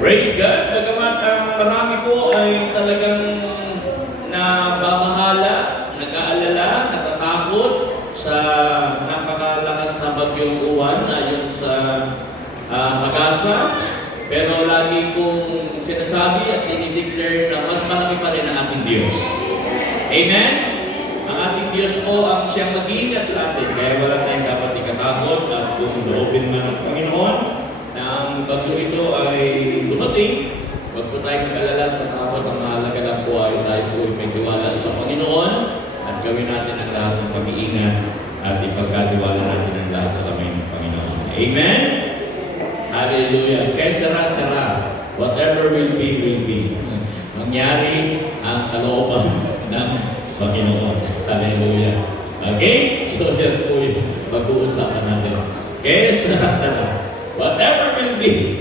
Praise God! Bagamat ang marami po ay talagang nababahala, nag-aalala, natatakot sa napakalakas na bagyong uwan ayon sa Agasa. Pero lagi kong sinasabi at dinideclare na mas malaki pa rin ang ating Diyos. Amen? Ang ating Diyos po ang siyang mag-iingat sa atin. Kaya wala tayong dapat ikatakot at kung loobin man ng Panginoon na ang bagyo ito ay dumating. Huwag po tayong mag-alala at matakot. Ang mahalaga lang po ay tayo po may tiwala sa Panginoon at gawin natin ang lahat ng pag-iingat at ipagkatiwala natin ang lahat sa kamay ng Panginoon. Amen? Hallelujah. Kaya sara-sara. Whatever will be. Mangyari ang kalooban ng Panginoon. Hallelujah. Okay? So yan po yung pag-uusapan natin. Kaya sara-sara. Whatever will be.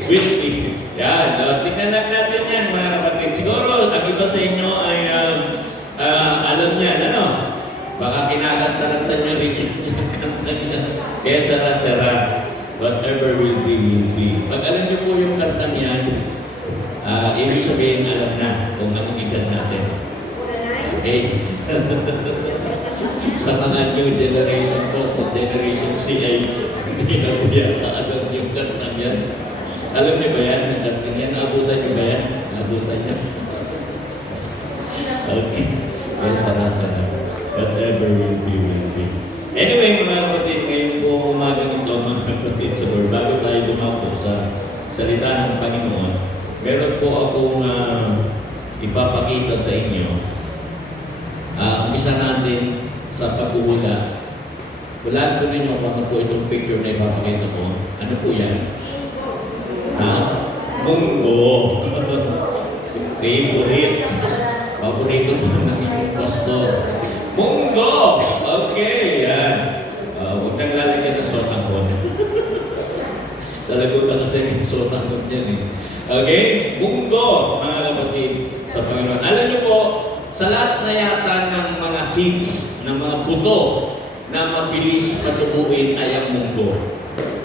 Yan. Tingnan natin yan, mga kapatid. Siguro, ang iba sa inyo ay alam niyan, ano? Baka kinakanta-kanta niyo rin yung kanta niya. Kaya sara-sara. Whatever will be. Pag alam niyo po yung kanta niyan, ibig sabihin alam na kung anong edad natin. Okay? Sa mga new generation po, sa generation C ay hindi na po yata alam yung kanta niyan. Alam niyo ba yan? Ang kanta niyan, naabutan niyo ba yan? Naabutan niyo? Okay. Kaya sara-sara. Whatever will be. Anyway, mga kapatid, ngayon po umaga nito, mga kapatid sa Lord, bago tayo dumako sa salita ng Panginoon, meron po akong ipapakita sa inyo. Umpisa natin sa paghuhula. Hulaan ko ninyo kung ano po itong picture na ipapakita ko. Ano po yan? Munggo. Favorite. Paborito po ng inyong pastor. Munggo! Okay, yan. Huwag nang lalagyan ng sotanghon. Talago na kasi yung sotanghon yan eh. Okay? Munggo, mga kapatid, sa Panginoon. Alam niyo po, sa lahat na yata ng mga seeds, ng mga buto, na mabilis matubuin ay ang munggo.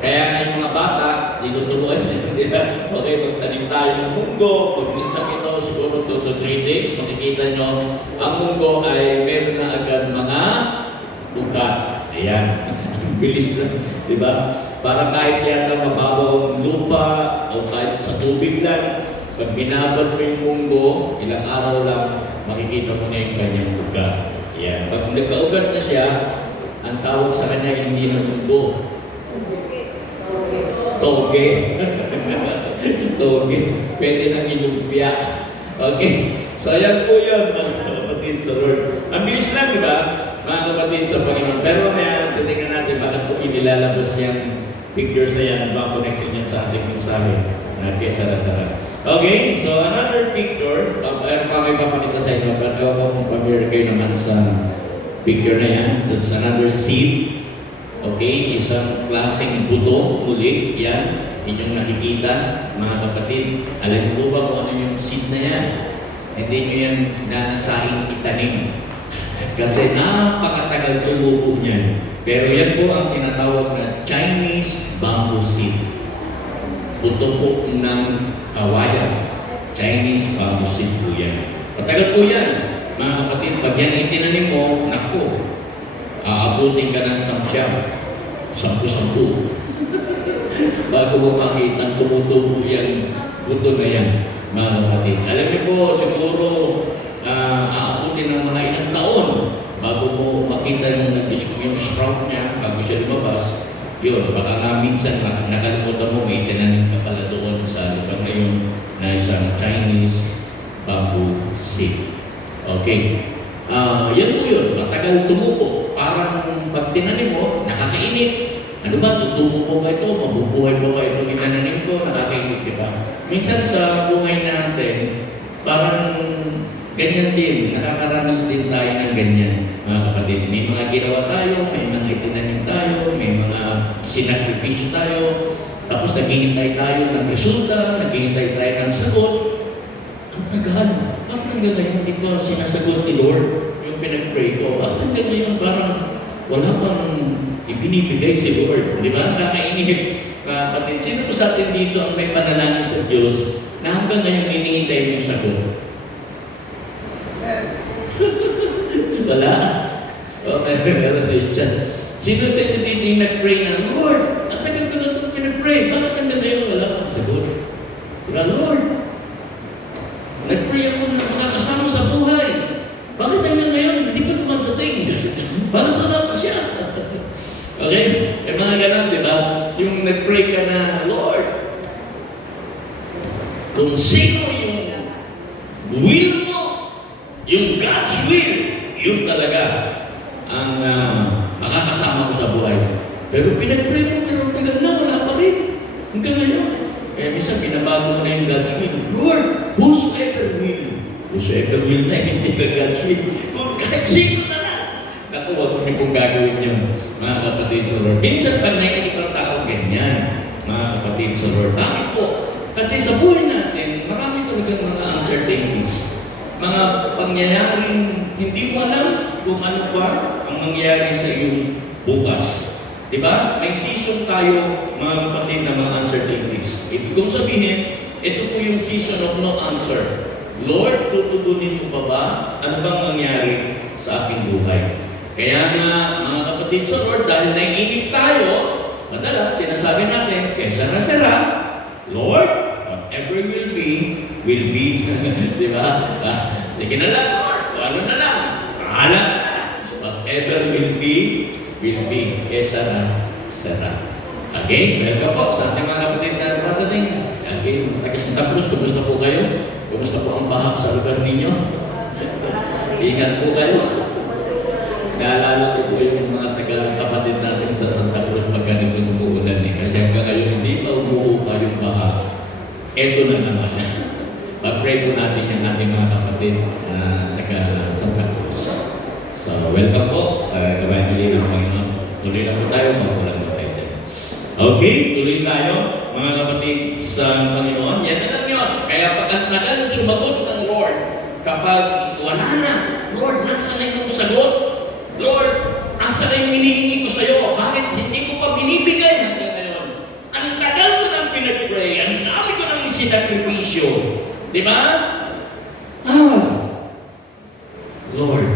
Kaya nga yung mga bata, tinutubuan niya, di ba? Okay, magtanim tayo ng munggo, pag-miss na ito, siguro 2 to 3 days, makikita nyo, ang munggo ay meron na agad mga ugat. Ayan, bilis na, di ba? Para kahit yata mababaw ang lupa, o kahit sa tubig lang, pag binabad mo yung munggo, ilang araw lang, makikita mo na yung kanyang ugat. Ayan, pag nagkaugat na siya, ang tawag sa kanya hindi na munggo. Toge. Toge. Pwede nang ilumpia. Okay? So, ayan po yun, mga kapatid sa Lord. Ang bilis lang, di ba? Mga kapatid sa Panginoon. Pero kaya, titignan natin bakit po inilalabas yung pictures na yan at baka connection yan sa ating mensahe na kaya sara-sara. Okay? So, another picture. Meron pa kayo papakita sa inyo. But kung familiar kayo naman sa picture na yan. That's another seed. Okay, isang klaseng buto, muli, yan, inyong nakikita, mga kapatid. Alam mo ba kung ano yung seed na yan? Hindi nyo yan nanasaing itanim. Kasi napakatagal tumubo niyan. Pero yan po ang tinatawag na Chinese bamboo seed. Buto po ng kawayan. Chinese bamboo seed po yan. Matagal po yan, mga kapatid. Pag yan itinanim mo, naku, aabutin ka ng samsyam. 10 bago mo makita tumutubo yung buto na yan, mga kapatid. Alam niyo po, siguro aabutin ng mga ilang taon bago mo makita yung sprout niya, bago siya lumabas. Yun, baka nga minsan nakalimutan mo, may tinanim ka pala doon sa lugar na yun na isang Chinese bamboo seed. Okay. Yan po yun, matagal tumupo. Parang pag tinanim mo, nakakainit. Ano ba, tutubo po ba ito? Mabubuhay po ba ito? Itananim ko, nakakainit, di ba? Minsan sa buhay natin, parang ganyan din. Nakakaranas din tayo ng ganyan, mga kapatid. May mga ginawa tayo, may mga itinanim tayo, may mga sinakripisyo tayo, tapos naghihintay tayo ng resulta, naghihintay tayo ng sagot. Ang tagal. Bakit ang gano'n? Hindi ko sinasagot ni Lord yung pinag-pray ko. Bakit ang gano'n yung parang wala pang ibinibigay si Lord. Di ba? Nakakainip. mga kapatid, sino po sa atin dito ang may panalangin sa Diyos na hanggang ngayon hinihintay mo yung sagot? Wala? O, meron sa chat. Sino sa inyo dito yung nag-pray na, Lord, ang tagal ko na itong pinag-pray, bakit hanggang ngayon wala akong sagot? Wala, Lord. Nag-pray ako na makakasama sa buhay. Bakit hanggang ngayon, hindi pa tumatating? Bakit wala pa siya? Okay? Eh mga ganun, di ba? Yung nag-pray ka na, Lord, kung sino yung will mo, yung God's will, yun talaga ang makakasama ko sa buhay. Pero pinag-pray mo, pero tagal na, wala pa rin. Hanggang ngayon. Kaya minsan, pinabago mo na yung God's will. Lord, whosoever will na, hindi ka God's will. Kung kahit sino na lang. Naku, huwag niyo pong gagawin yun, mga kapatid sa Lord. Minsan, pag naiinip ang tao, ganyan, mga kapatid sa Lord. Bakit po? Kasi sa buhay natin, marami talagang mga uncertainties. Mga pangyayaring hindi mo alam kung ano pa ang mangyayari sa iyong bukas. Diba? May season tayo, mga kapatid, na mga uncertainties. Ibig kong sabihin, ito po yung season of no answer. Lord, tutugunin mo pa ba? Ano bang mangyari sa aking buhay? Kaya nga, mga kapatid sa Lord, dahil naiinip tayo, madalas sinasabi natin, kesa na sira, Lord, whatever will be, will be. Di ba? Sige na lang, Lord. O ano na lang. Pahala na na. Whatever will be, kesa na sira. Okay? Welcome po sa ating mga kapatid na patating. Okay, taga Santa Cruz, kumusta po kayo? Kumusta po ang bahag sa lugar ninyo? Ingat po kayo. Naalala ko po yung mga taga-kapatid natin sa Santa Cruz pagka nagtutumuulan eh. Kasi hanggang ngayon hindi pa umuupa yung baha. Ito na naman. Pag-pray po natin yung ating mga kapatid na taga-Santa Cruz. So, welcome po sa Evangelii ng Panginoon. Tuloy na po tayo, magulang po tayo. Okay, tuloy tayo mga kapatid sa Panginoon. Yan na lang yun. Kaya pag ang tagal sumagot ng Lord, kapag wala na, Lord, nasa na yung sagot? Lord, asa na yung hinihingi ko sa iyo? Bakit hindi ko pa binibigay hanggang ngayon? Ang tagal ko nang pinag-pray, ang dami ko nang sinakripisyo. Di ba? Lord,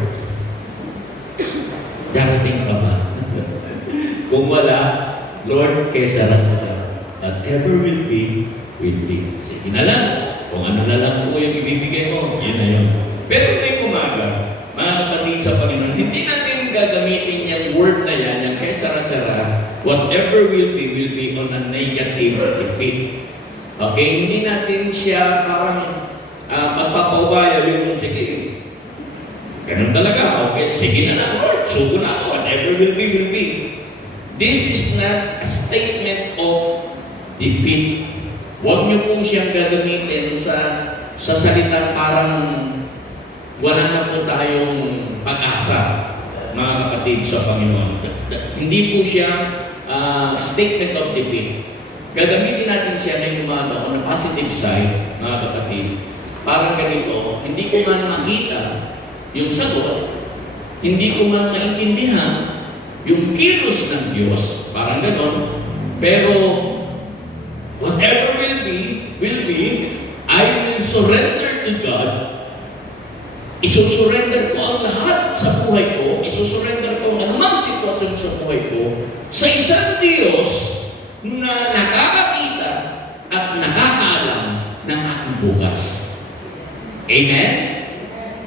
darating ka ba? Kung wala, Lord, kesa rasa. Whatever will be, will be. Sige na lang. Kung ano na lang po yung ibibigay mo, yun na yun. Pero may umaga, mga kapatid sa Panginoon, hindi natin gagamitin yung word na yan, yung kay sara-sara, whatever will be on a negative defeat. Okay? Hindi natin siya parang magpapaubaya yung, sige, ganun talaga, okay, sige na lang, Lord, sugo na ako, whatever will be. This is not a statement of defeat. Huwag niyo po siyang gagamitin sa salita parang wala na po tayong pag-asa, mga kapatid sa Panginoon. Hindi po siya statement of defeat. Gagamitin natin siya na umaga on the positive side, mga kapatid. Parang ganito, hindi ko man makita yung sagot, hindi ko man maintindihan yung kilos ng Diyos, parang ganon, pero whatever will be, I will surrender to God. Isusurrender ko ang lahat sa buhay ko, isusurrender ko ang anumang sitwasyon sa buhay ko sa isang Diyos na nakakakita at nakakaalam ng aking bukas. Amen?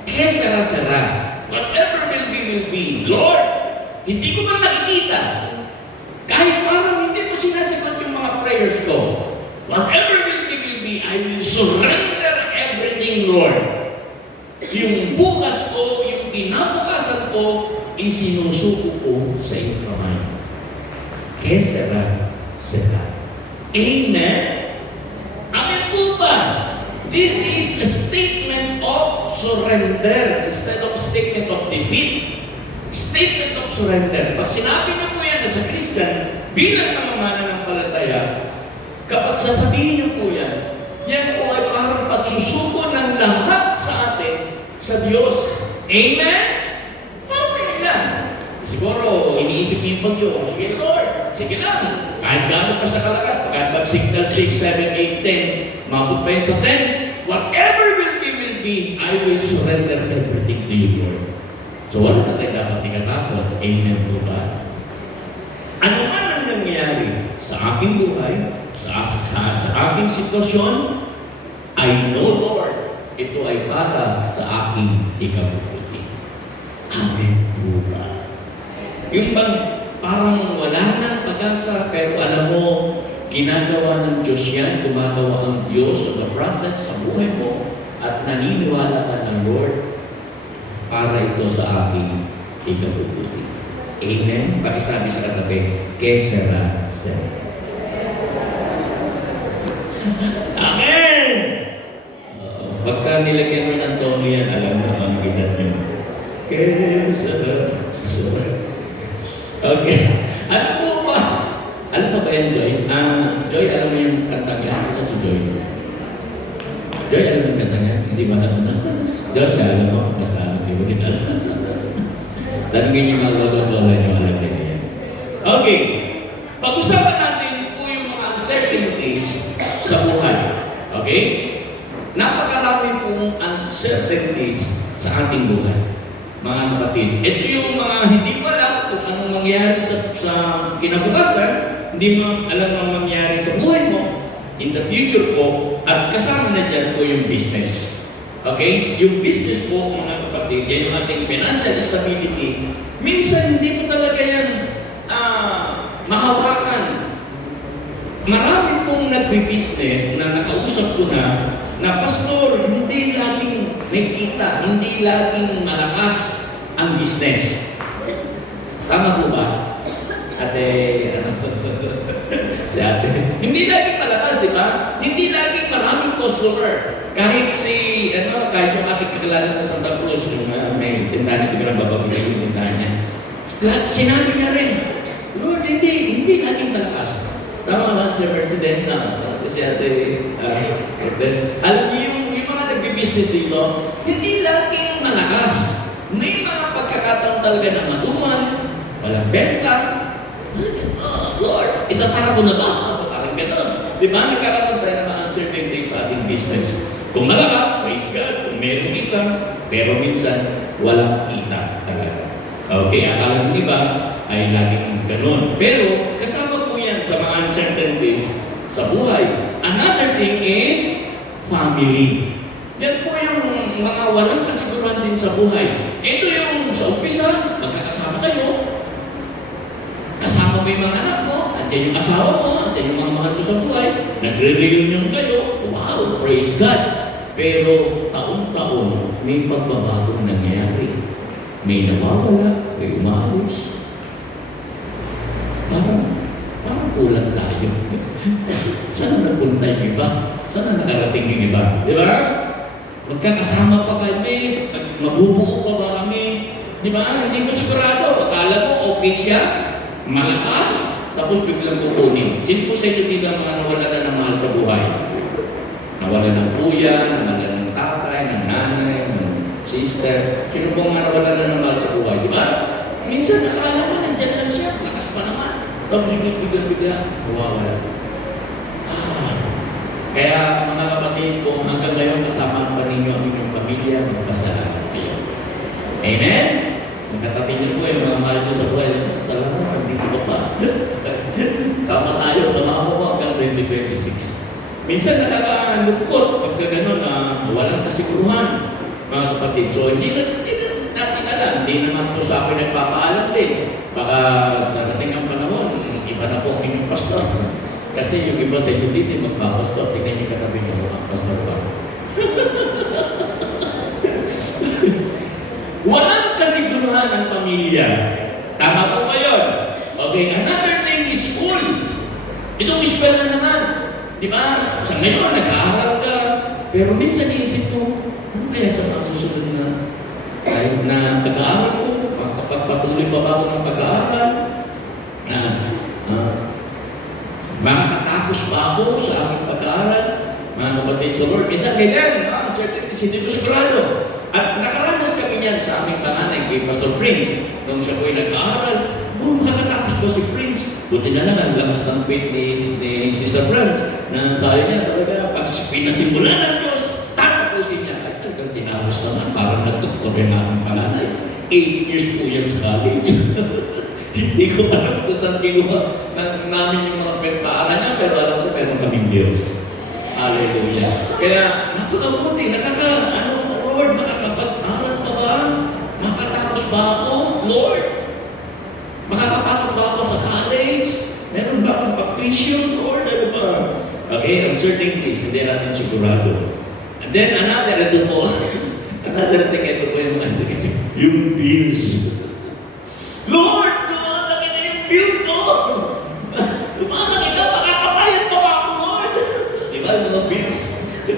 Kaya sara-sara, whatever will be, Lord, hindi ko man nakikita. Kahit parang hindi mo sinasagot yung mga prayers ko. Whatever will be, I will surrender everything, Lord. Yung bukas ko, yung kinabukasan ko, isinusuko ko sa iyong kamay. Kaya sara. Amen? Amen po ba? This is a statement of surrender instead of statement of defeat. Statement of surrender. Pag sinabi niyo po yan sa Christian, bilang namamana ng palataya, kapag sasabihin niyo po yan po ay parang pagsusuko ng lahat sa atin sa Diyos. Amen? Okay lang. Siguro, iniisip niyo yung bagyo. Sige Lord, sige lang. Kahit gaano pa sa kalakas, kahit mag-signal 6, 7, 8, 10, mabot pa yun sa 10, whatever will be, I will surrender everything to you, Lord. So wala na tayo dapat ikatakot. Amen po ba? Ano man ang nangyayari sa aking buhay, sa aking sitwasyon, I know, Lord, ito ay para sa aking ikabubuti. Amen po ba? Yung bang parang wala nang pag-asa, pero alam mo, ginagawa ng Diyos yan, gumagawa ang Diyos sa process sa buhay mo, at naniniwala ka ng Lord para ito sa aking ikabubuti. Amen? Pakisabi sa katabi, Kesera Sera. Amen! Pagka nilagyan mo ng tono yan, alam mo ang gitat nyo. Kesera Sera. Okay. Ano po ba? Alam mo ba yan, Joy? Joy, alam mo yung kantang yan? Ito si Joy. Joy, alam mo yung kantang yan? Hindi ba alam mo? Joy, alam mo? Basta hindi mo din alam. Tanungin yung mga logo-logo nyo, alam din yan. Okay. Pag-usapan natin po yung mga uncertainties sa buhay. Okay? Napakarami pong uncertainties sa ating buhay. Mga kapatid. Ito yung mga hindi ko alam kung anong mangyari sa kinabukasan, hindi mo alam ang mangyari sa buhay mo, in the future po, at kasama na dyan po yung business. Okay? Yung business po, mga kapatid, yan yung ating financial stability. Minsan, hindi mo talaga yan mahawakan. Marami pong nagbi-business na nakausap ko na pastor, hindi laging may kita, hindi laging malakas ang business. Tama po ba? Ate, si ate. Hindi laging malakas, di ba? Hindi laging maraming customer. Kahit kahit yung aking kakilala sa Santa Cruz, yung may tindahan niya, biglang bababigay yung tindahan niya. Sinabi niya rin, Lord, hindi laging malakas. Tama ba, Sir President, si Ate Cortez? Alam niyo, yung mga nagbi-business dito, hindi laging malakas. May mga pagkakataon talaga na maduman, walang benta. Lord, isasara ko na ba? Parang gano'n. Di ba? Nagkakataon tayo ng mga uncertainties sa ating business. Kung malakas, praise God. Kung meron kita, pero minsan, walang kita talaga. Okay, akala ng iba ay laging gano'n. Pero, kasama po yan sa mga uncertainties sa buhay. Another thing is, family. Yan po yung mga walang kasiguruhan din sa buhay. Ito yung sa umpisa, magkakasama kayo. Kasama mo yung mga anak mo, andyan yung asawa mo, andyan yung mga mahal mo sa buhay. Nagre-reunion kayo. Wow, praise God. Pero taon-taon, may pagbabagong nangyayari. May nawawala, may umaalis. Parang kulang tayo. Saan napunta yung iba? Saan nakarating yung iba? Di ba? Magkakasama pa kami, mabubuo pa ba kami? Di ba? Hindi mo sigurado. Akala mo, okay siya, malakas, tapos biglang kukunin. Sino po sa ito mga nawala na ng mahal sa buhay? Nawala ng kuya, nawala ng tatay, ng nanay, ng sister. Sino pong nawala na ng mahal sa buhay? Di ba? Minsan nakala mo, nandyan lang siya, lakas pa naman. Tapos biglang, nawawala. Kaya mga kapatid, kung hanggang ngayon kasama pa ninyo ang inyong pamilya, magpasalamat kayo. Amen? Magkatabi niyo po yung mga mahal ko sa buhay. Salamat, hindi ko pa. Sama tayo, sama ko po hanggang 2026. Minsan nakakalungkot pagka gano'n na walang kasiguruhan, mga kapatid. So, hindi natin alam. Hindi naman po sa akin nagpapaalam din. Baka darating ang panahon, iba na po ang inyong pastor. Kasi yung iba sa inyo dito, magpapastor. Tingnan niyo katabi niyo ang pastor pa. Walang kasiguruhan ng pamilya. Tama po ba yun? Okay, another thing is school. Itong eskwela naman. Di ba? Sa ngayon, nag-aaral ka. Pero minsan iisip ko, ano kaya sa mga susunod na kahit na pag-aaral ko, makapagpatuloy pa ba ako ng pag-aaral? Makakatapos pa ako sa aking pag-aaral? Mga kapatid sa Lord, minsan ganyan, certainties, hindi ko sigurado. At nakaranas kami yan sa aming panganay kay Pastor Prince. Nung siya po'y nag-aaral, makakatapos pa si Prince. Buti na lang, ang lakas ng faith ni Sister Franz, na sabi niya talaga, pag pinasimulan ng Diyos, tatapusin niya. Ay, talagang tinapos naman, parang nagtuktor yung aking panganay. 8 years po yan sa college. Hindi ko alam kung saan kinuha namin yung mga pagpaaral niya, pero alam ko meron kaming Diyos. Hallelujah. Kaya, napakabuti, Lord, makakapag-aral pa ba? Makatapos ba ako? Lord, makakapasok ba ako sa college? Meron ba akong pag-tuition? Lord, ano ba? Okay, uncertainties, hindi natin sigurado. And then, another thing, ito po yung bills. Lord, lumalaki na yung bill ko! Lumalaki na, makakabayad pa ba ako, Lord? Diba, mga bills?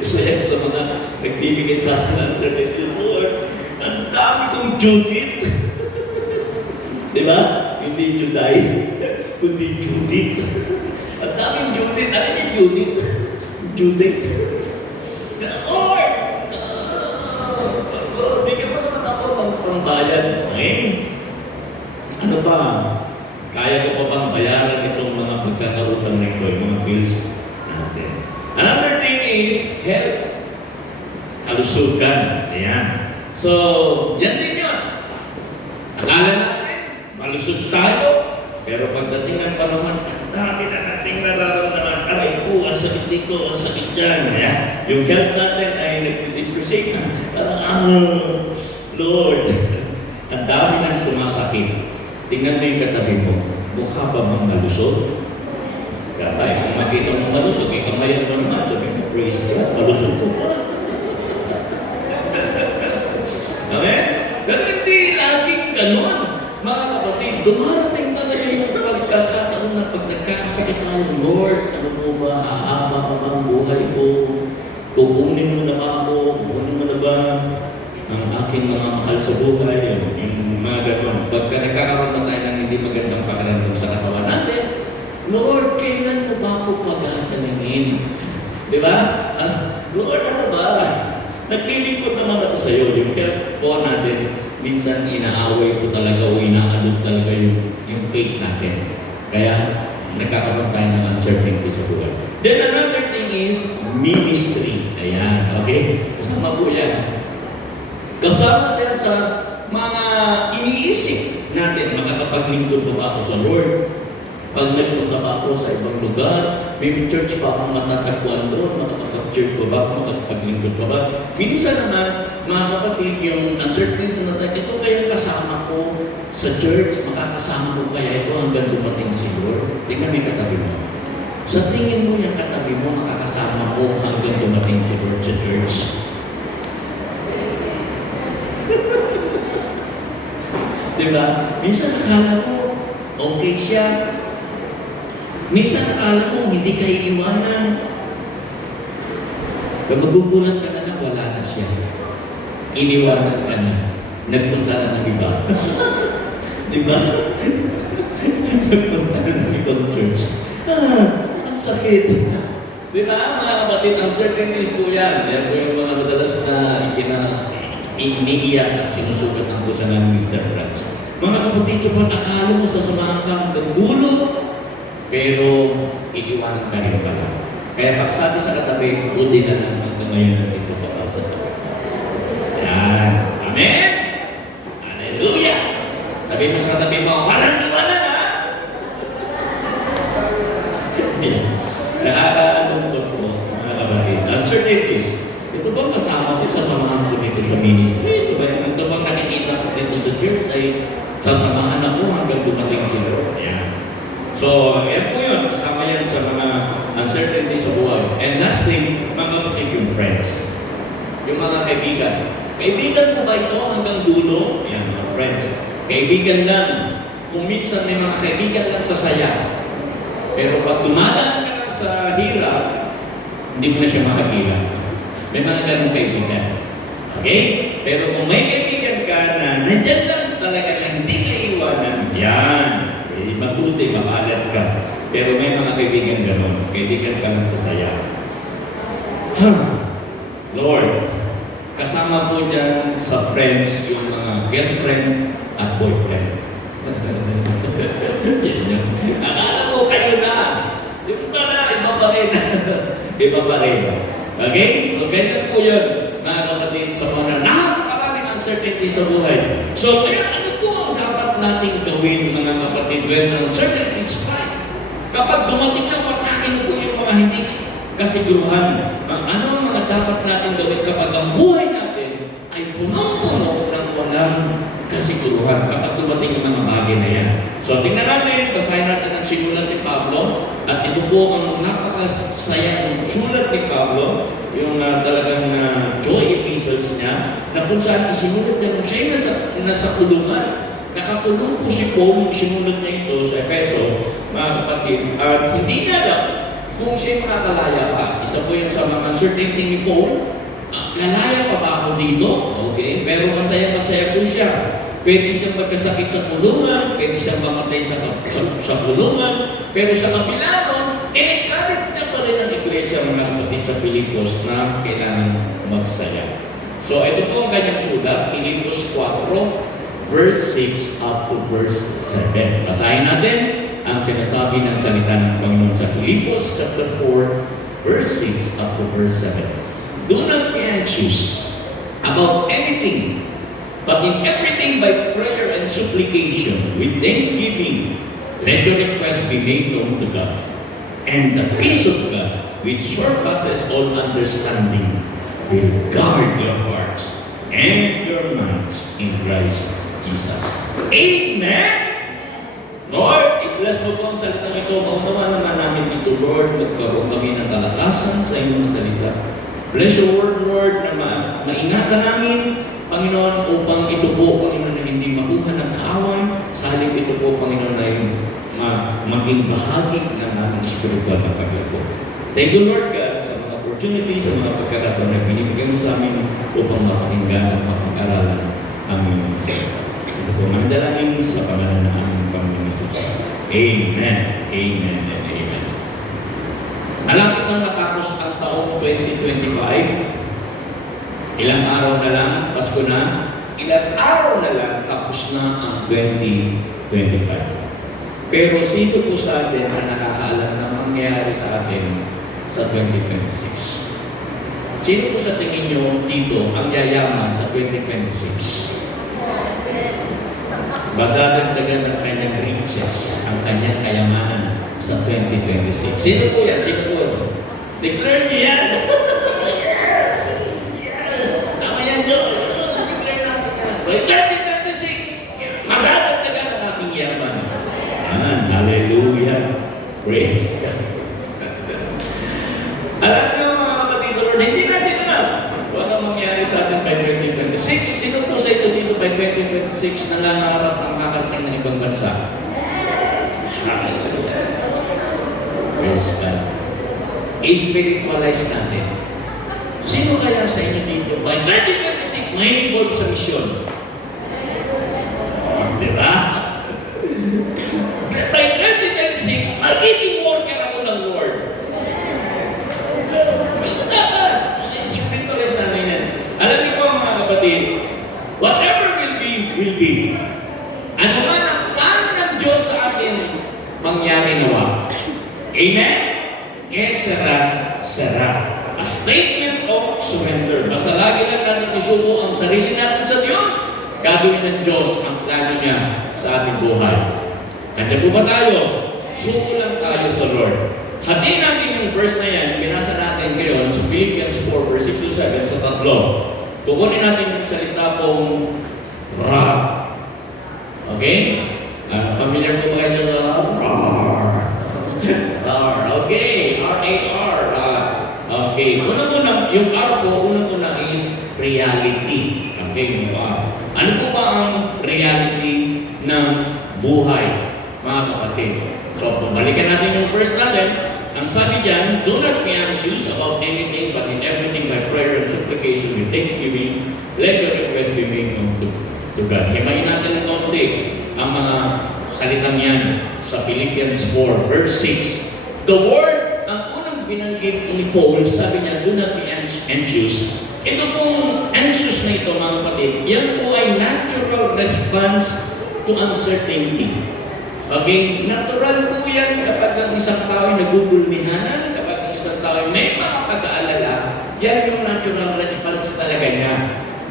Isa yan sa mga nagbibigay sa akin ng alternative, Lord, ang dami kong Judith. Diba? Hindi Juday, kundi Judith. Ang daming Judith. Ano yung Judith? Judith. Lord! Bigyan mo naman ako ng pangbayan. Ano ba? Kaya ko pa bang bayaran itong mga pagkakautang nito, yung mga bills natin? Another thing is health. Kalusugan. Ayan. So, yan din yun. Akala natin, malusog tayo. Pero pagdating ng panahon, dami na nating nararamdaman. Aray po, ang sakit dito, ang sakit dyan. Ayan. Yung health natin ay nag-depreciate. Parang, Lord, ang dami nang sumasakit. Tingnan mo yung katabi mo. Mukha ba mang malusog? Kaya kung makita mo malusog, ikamayan mo naman. Sabi mo, praise God, malusog ko pa. Okay? Pero hindi laging ganon. Mga kapatid, dumarating talaga yung pagkakataon na pag nagkakasakit tayo, Lord, ano mo ba, aaba pa ba ang buhay ko? Kukunin mo na ba ako? Kukunin mo na ba ang aking mga mahal sa buhay? Yung mga ganon. Pagka nagkakaroon na tayo ng hindi magandang pakiramdam sa katawan natin, Lord, kailan mo ba ako paghahalingin? Di ba? Lord, ano ba? Naglilingkod naman ako sa iyo. Yung help po natin, minsan inaaway ko talaga o inaalog talaga yung faith natin. Kaya nagkakaroon tayo ng uncertainty sa buhay. Then another thing is ministry. Ayan, okay? Kasama po yan. Kasama siya sa mga iniisip natin. Makakapaglingkod ba ako sa Lord? Pag nagpunta pa ako sa ibang lugar, may church pa akong matatagpuan doon, makakapag-church ko ba ako, makakapaglingkod pa ba? Minsan naman, mga kapatid, yung uncertainty natin, ito kaya kasama ko sa church, makakasama ko kaya ito hanggang dumating si Lord. Tingnan mo yung katabi mo. Sa tingin mo yung katabi mo, makakasama ko hanggang dumating si Lord sa church. Diba? Minsan nakala mo, okay siya. Minsan akala mo, hindi ka iiwanan. Pag magugulat ka na wala na siya. Iniwanan ka na. Nagpunta na ng iba. Diba? Nagpunta na ng ibang church. Ang sakit. Diba, mga kapatid, ang certainties po yan. Yan po yung mga madalas na iniiyak at sinusugat ng puso ng Mr. Franz. Mga kapatid, kapag akala mo sasamahan ka hanggang dulo, pero iiwanan ka rin pala. Kaya pagsabi sa katabi, buti na lang hanggang ngayon nandito pa sa tabi. Yan. Amen? Hallelujah! Sabi mo sa katabi mo, walang iwanan ha? Nakaka-alungkot po, mga kapatid. Uncertainties. Ito bang kasama ko, sasamahan ko dito sa ministry? Ito bang nakikita ko dito sa church ay sasamahan ako hanggang dumating si Lord. Yan. So, yan po yun. Kasama yan sa mga uncertainty sa buhay. And last thing, mga kapatid, yung friends. Yung mga kaibigan. Kaibigan mo ba ito hanggang dulo? Yan, mga friends. Kaibigan lang. Kung minsan may mga kaibigan lang sa saya. Pero pag dumadaan ka na sa hirap, hindi mo na siya makakila. May mga ganong kaibigan. Okay? Pero kung may kaibigan ka na nandyan lang talaga na hindi ka iwanan, yan. Mabuti, makalat ka. Pero may mga kaibigan gano'n. Kaibigan ka lang sa saya. Lord, kasama po dyan sa friends yung mga girlfriend at boyfriend. Yan yun. Akala mo ngayon na. Iba pa na, iba pa rin. Iba pa rin. Okay? So, ganyan po yun, mga kapatid, sa mga napakaraming uncertainty sa buhay. So, kaya ano po ang dapat nating gawin, mga kapatid, when uncertainty strike? Kapag dumating na matake po yung mga hindi kasiguruhan, ano ang mga dapat natin gawin kapag ang buhay natin ay punong-puno ng walang kasiguruhan kapag dumating yung mga bagay na yan. So, tingnan natin, basahin natin ang sinulat ni Pablo, at ito po ang napakasayang sulat ni Pablo, yung talagang joy epistles niya, na kung saan isinulat niya kung siya nasa kulungan. Nakakulong po si Paul, isinulat niya ito sa Efeso, mga kapatid, at hindi niya alam kung siya makakalaya pa. Isa po yung sa mga uncertainty ni Paul, lalaya pa ba ako dito? Okay, pero masaya-masaya po siya. Pwede siyang magkasakit sa kulungan, pwede siyang mamatay sa kulungan, pero sa kabila nun, encourage niya pa rin ang iglesia, mga kapatid sa Filipos, na kailangan magsaya. So, ito po ang kanyang sulat, Filipos 4, verse 6 up to verse 7. Basahin natin ang sinasabi ng salita ng Panginoon sa Filipos chapter 4, verse 6 up to verse 7. Do not be anxious about anything, but in everything by prayer and supplication, with thanksgiving, let your request be made known to God. And the peace of God, which surpasses all understanding, will guard your hearts and your minds in Christ Jesus. Amen! Lord, i-bless mo po ang salitang ito. Maunawa naman namin dito, Lord, magkaroon kami ng kalakasan sa inyong salita. Bless your word, Lord, na maingatan namin, Panginoon, upang ito po, Panginoon, na hindi makuha ng kaaway, sa halip ito po, Panginoon, na yung maging bahagi ng aming spiritual na paglago. Thank you, Lord God, sa mga opportunities, sa mga pagkakataon na binibigyan mo sa amin upang mapakinggan at mapag-aralan ang inyong salita. Ito po, mandalangin sa pangalan ng aming Panginoon Jesus. Amen. Amen and amen. Malapit nang matapos ang taong 2025, ilang araw na lang, Pasko na, ilang araw na lang, tapos na ang 2025. Pero sino po sa atin na nakakaalam na mangyayari sa atin sa 2026? Sino po sa tingin nyo dito ang yayaman sa 2026? Magdadagdagan ng kanyang riches, ang kanyang kayamanan sa 2026. Sino po yan? Sino po yan? Declare niyo yan! By 2026, magdadagdagan ang aking yaman. Hallelujah. Praise God. Alam niyo mga kapatid, Lord, hindi natin alam kung ano mangyari sa atin by 2026. Sino po sa ito dito by 2026 nangangarap ang kakarating ng ibang bansa? Hallelujah. Praise God. I-spiritualize natin. Sino kaya sa inyo dito by 2026 may involve sa misyon? Diba? By 2026, magiging worker ako ng Lord. Spiritualize namin yan. Alam niyo po mga kapatid, whatever will be. Ano man ang plano ng Diyos sa atin, mangyari nawa. Amen? Kaya sara. A statement of surrender. Basta lagi lang natin isuko ang sarili natin sa Diyos, gagawin ng Diyos ang plano niya sa ating buhay. Kanya po ba tayo? Suko lang tayo sa Lord. Hatiin natin yung verse na yan, binasa natin ngayon sa Philippians 4, verse 6 to 7 sa tatlo. Kukunin natin yung salita pong Ra. Okay? Familiar po ba kayo sa Rar? Rar. Okay. R-A-R. Okay. Unang-una, yung R po, unang-una is reality. Okay. Ano po ba ang reality ng buhay, mga kapatid? So, balikan natin yung verse natin. Ang sabi diyan, do not be anxious about anything, but in everything by prayer and supplication with thanksgiving, let your request be made known to God. Himayin natin ng kaunti ang mga salitang yan sa Philippians 4, verse 6. The word, ang unang binanggit ni Paul, sabi niya, do not be anxious. Ito pong anxious na ito, mga kapatid, yan po ay natural response to uncertainty. Okay? Natural po yan kapag ang isang tao ay nagugulmihanan, kapag ang isang tao ay may mga pag-aalala, yan yung natural response talaga niya,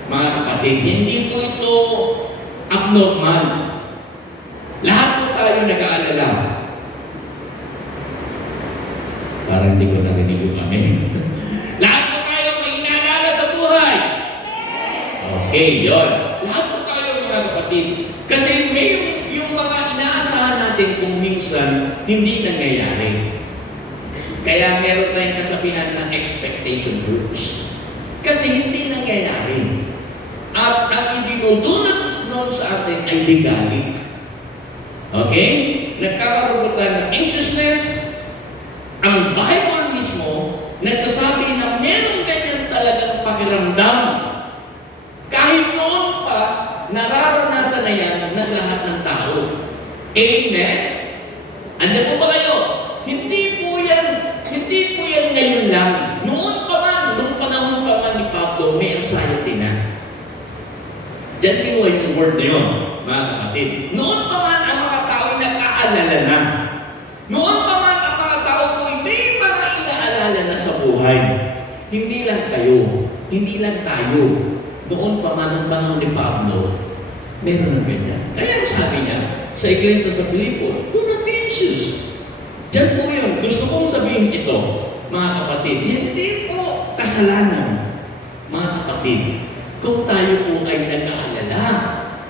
mga kapatid. Hindi po ito abnormal. Lahat po tayo nag-aalala. Parang hindi ko narinig yung amen. Lahat po tayo may inaalala sa buhay. Okay, yun. Lahat po tayo mga kapatid. Kasi may yung mga inaasahan natin kung minsan hindi nangyayari. Kaya meron tayong kasabihan ng expectation groups. Kasi hindi nangyayari. At ang ibinudunot noon sa atin ay legalic. Okay? Nagkakaroon tayo ng anxiousness. Ang Bible mismo nagsasabi na meron ganyan talagang pakiramdam. Kahit noon pa, nararanasan na yan ng lahat ng tao. Amen? Andan po ba kayo? Hindi po yan ngayon lang. Noon pa man, noong panahon pa man ni Pablo, may anxiety na. Diyan kinuha yung word na yun, mga kapatid. Noon pa man, ang mga tao ay nag-aalala na. Noon pa man, ang mga tao po ay may mga inaalala na sa buhay. Hindi lang kayo, hindi lang tayo. Noon pa man, ang panahon ni Pablo, meron ng ganyan. Kaya sabi niya, sa iglesia sa Pilipos, do not be anxious. Diyan po yun. Gusto kong sabihin ito, mga kapatid, hindi po kasalanan, mga kapatid, kung tayo po ay nag-aalala.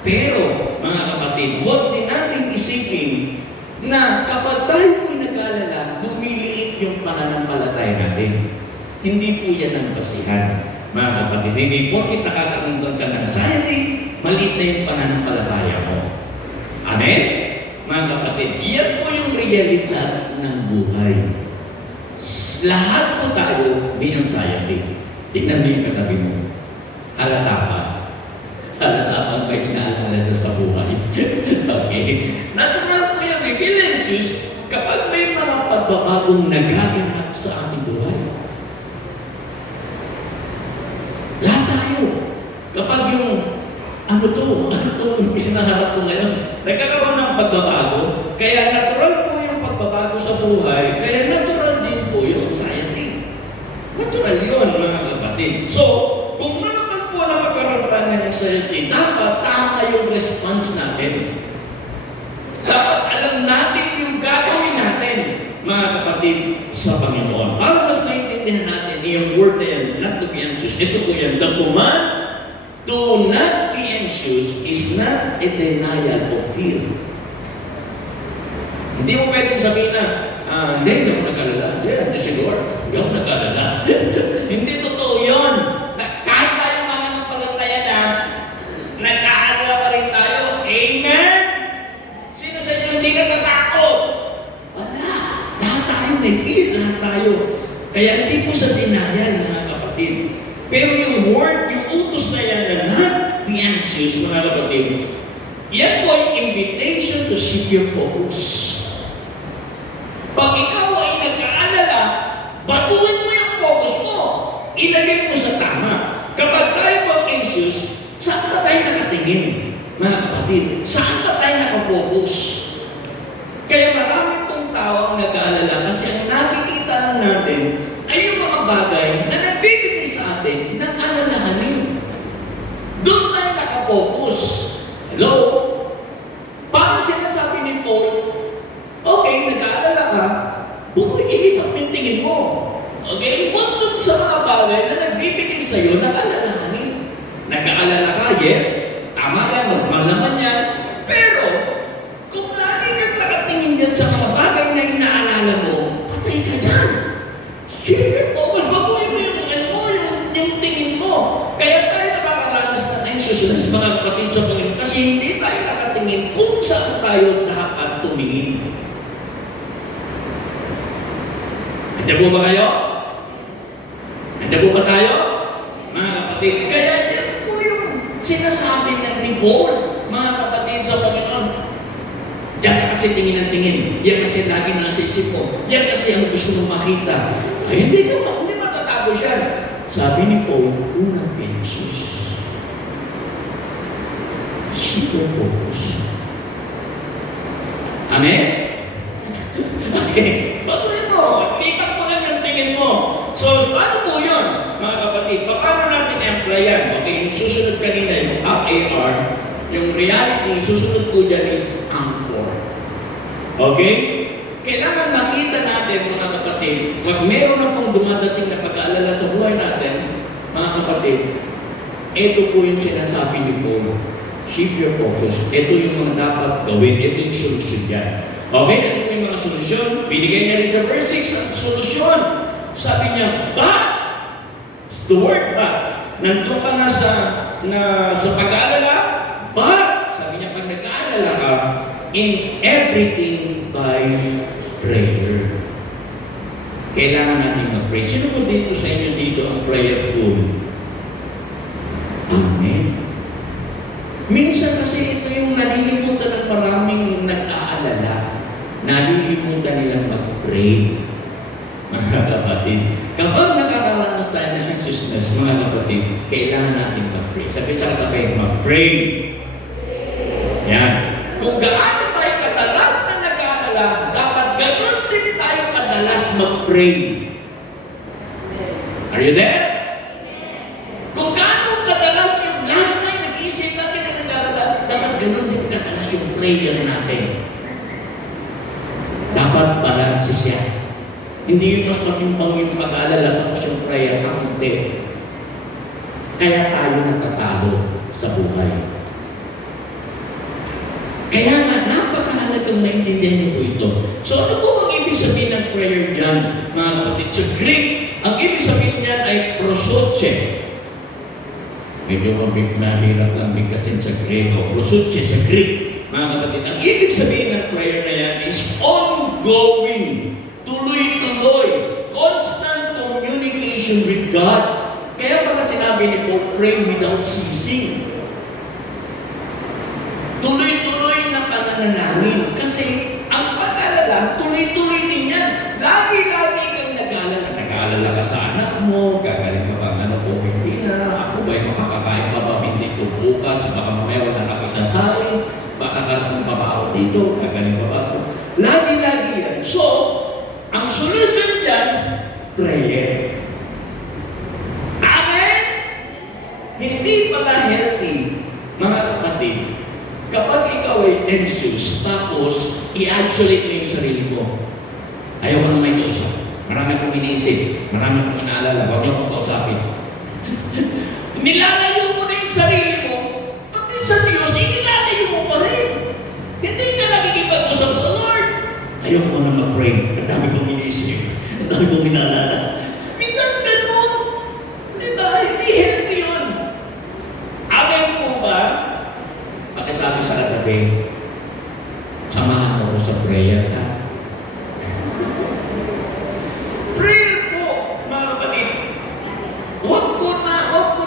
Pero, mga kapatid, huwag din natin isipin na kapag tayo po ay nag-aalala, lumiliit yung pananampalataya natin. Hindi po yan ang basihan, mga kapatid. Hindi po kita nakakaroon ka ng anxiety, maliit na yung pananampalataya mo. Amen? Mga kapatid, yan po yung realidad ng buhay. Lahat po tayo may anxiety. Tignan mo yung katabi mo. Halata pa. Halata pa ang may inaalala sa buhay. Okay? Natural po yung evidences kapag may mga pagbabagong nagaganap sa ating buhay. Lahat tayo. Kapag yung ano to, yung pinaharap ko ngayon, nagkakaroon ng pagbabago, kaya natural po yung pagbabago sa buhay, kaya natural din po yung anxiety. Natural yun, mga kapatid. So, kung natural po na magkaroon tayo ng anxiety, dapat tama yung response natin. Dapat alam natin yung gagawin natin, mga kapatid, sa Panginoon. Para mas maintindihan natin yung word na yan, not to be anxious. Ito po yan, the command to not be anxious is not a denial of fear. Hindi mo pwedeng sabihin na, hindi ako nag-alala. Hindi, siguro. Hindi ako nag-alala. Hindi totoo yun. Kahit tayo mga nagpalataya na, nag-aalala pa rin tayo. Amen? Sino sa inyo hindi natatakot? Wala. Lahat tayo may fear. Lahat tayo. Kaya hindi po sa denial, mga kapatid. Pero yung word, yung utos na yan na not be anxious, mga kapatid, yan po ay invitation to shift your focus. Pag ikaw ay nagkaalala, batuin mo yung focus mo. Ilagay mo sa tama. Kapag tayo po anxious, saan ba tayo nakatingin? Mga kapatid, saan ba tayo nakafocus? Kaya marami pong tao ang nag-aalala kasi ang nakikita lang natin ay yung mga bagay na nagbibigay sa atin ng alalahanin. Doon tayo nakafocus. Hello? Parang sinasabi ni Paul, okay, nag-aalala ka, bukoy, ilipat yung tingin mo. Okay? Huwag doon sa mga bagay na nagbibigay sa iyo ng alalahanin. Nag-aalala ka, yes, tama yan, normal naman yan. Pero, kung lagi kang nakatingin dyan sa mga bagay na inaalala mo, patay ka dyan. Siyempre po, baguhin mo yung tingin mo. Kaya tayo nakakaranas ng anxiousness, mga kapatid sa Panginoon, kasi hindi tayo nakatingin kung saan tayo dapat tumingin. Handa po ba kayo? Handa po ba tayo? Mga kapatid, kaya yan po yung sinasabi ng ni Paul, mga kapatid sa Panginoon. Diyan ka kasi tingin ng tingin. Yan kasi lagi nasa isip mo. Yan kasi ang gusto mong makita. Ay, hindi matatapos yan. Sabi ni Paul, unang anxious. Shift your focus. Amen? Okay. Patuloy mo. Lipat mo lang ang tingin mo. So, paano po yun, mga kapatid? Paano natin i-applyan? Okay, yung susunod kanina, yung up-AR, yung reality, susunod po dyan is anchor. Okay? Kailangan makita natin, mga kapatid, pag meron na pong dumadating na pag-aalala sa buhay natin, mga kapatid, ito po yung sinasabi ni Paul. Shift your focus. Ito yung mga dapat gawin. Ito yung solusyon dyan. Okay, ito po yung mga solusyon. Binigay niya rin sa verse 6 ang solusyon. Sabi niya, but, the word but, nandun ka na sa pag-aalala, but, sabi niya, pag nag-aalala ka, in everything by prayer. Kailangan natin mag-pray. Sino po dito sa inyo dito ang prayerful? Amen. Minsan kasi ito yung nalilimutan ng maraming nag-aalala. Nalilimutan nilang mag-pray. Mga kapatid, kapag nakakaranas tayo ng anxiousness, mga kapatid, kailangan natin mag-pray. Sabi sa katabi, mag-pray. Yan. Kung gaano tayo kadalas na nag-aalala, dapat ganoon din tayo kadalas mag-pray. Are you there? Kung gaano kadalas yung lahat tayo nag-iisip natin na nag-aalala, dapat ganoon din kadalas yung prayer natin. Dapat balanse siya. Hindi yun magpag-impang yung pag-aalala tapos yung prayer ang hindi. Kaya tayo natatalo sa buhay. Kaya nga, napakahalagang maintindihan niyo po ito. So ano po bang ibig sabihin ng prayer dyan, mga kapatid? Sa Greek, ang ibig sabihin niyan ay prosotche. Medyo mahirap lang bigkasin sa Grego. Prosotche sa Greek, mga kapatid. Ang ibig sabihin ng prayer na yan is ongoing, tuloy-tuloy, constant communication with God. Kaya pala sinabi ni Paul, pray without ceasing. Tuloy-tuloy na pananalangin. Kasi ang pag-alala, tuloy-tuloy din yan. Lagi-lagi kang nag-alala. Nag-alala ka sa anak mo, gagaling ka bang ano po, hindi na. Ako ba'y makakakain pa ba, hindi ko bukas, baka mamaya wala na kasasahin, baka karoon pa ba ako dito, gagaling pa ba ako. Lagi-lagi yan. So, ang solution dyan, prayer. Amen? Hindi pala healthy, mga kapatid. Kapag ikaw ay anxious, tapos i-isolate mo yung sarili mo. Ayaw ko na may kausap. Marami akong iniisip. Marami akong inaalala. Huwag niyo akong kausapin. Nilalayo mo na yung sarili mo. Pati sa Diyos, nilalayo mo pa rin. Hindi ka nakikipag-usap sa Lord. Ayaw ko na mag-pray. Ang dami kong iniisip. Ang dami kong inaalala. Minsan ganun. Diba? Hindi healthy yun. Amen po ba? Pakisabi sa katabi, samahan mo ko sa prayer, ha? Prayer po, mga kapatid. Huwag po